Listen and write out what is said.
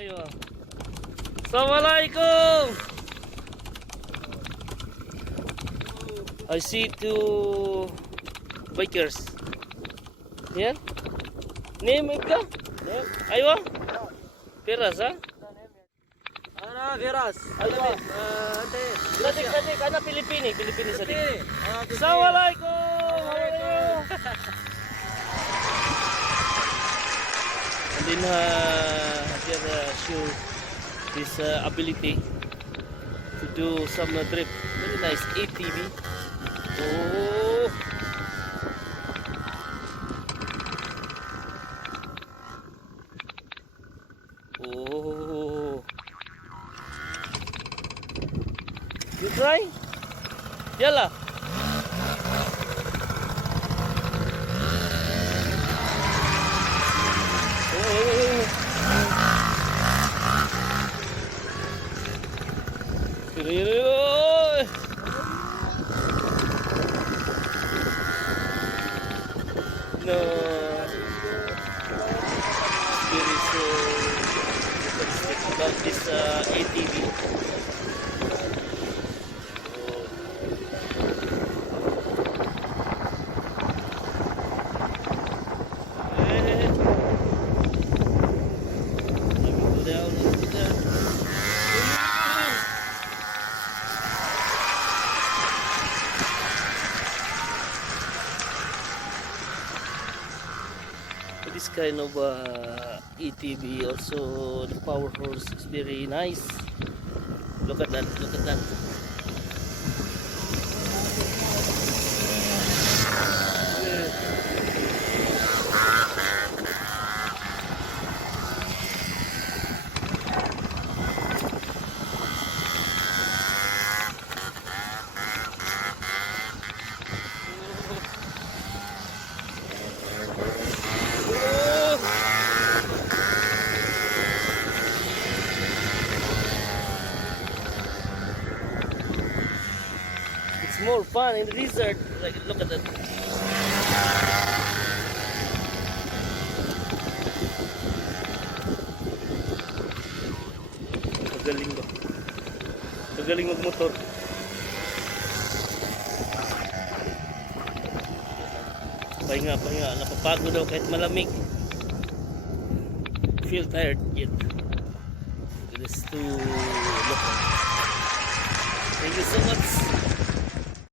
Ayo. Assalamualaikum. I see two bikers. Yeah? Name ka? Aywa? Peras ha? Ana Veras. Aywa. Ate. Sadik, ana Pilipini sadik. Assalamualaikum. How are you? And then show his ability to do some trip. Very nice ATV. Oh. Oh. You try? Yalla. Oh. No. Very so about this ATV. This kind of ATV also, the power horse is very nice. Look at that, look at that. It's more fun in the desert. Like, look at that. Magaling ba? Magaling magmotor. Pahinga. Napapagod daw kahit malamig. Feel tired yet. It is too look. Thank you so much.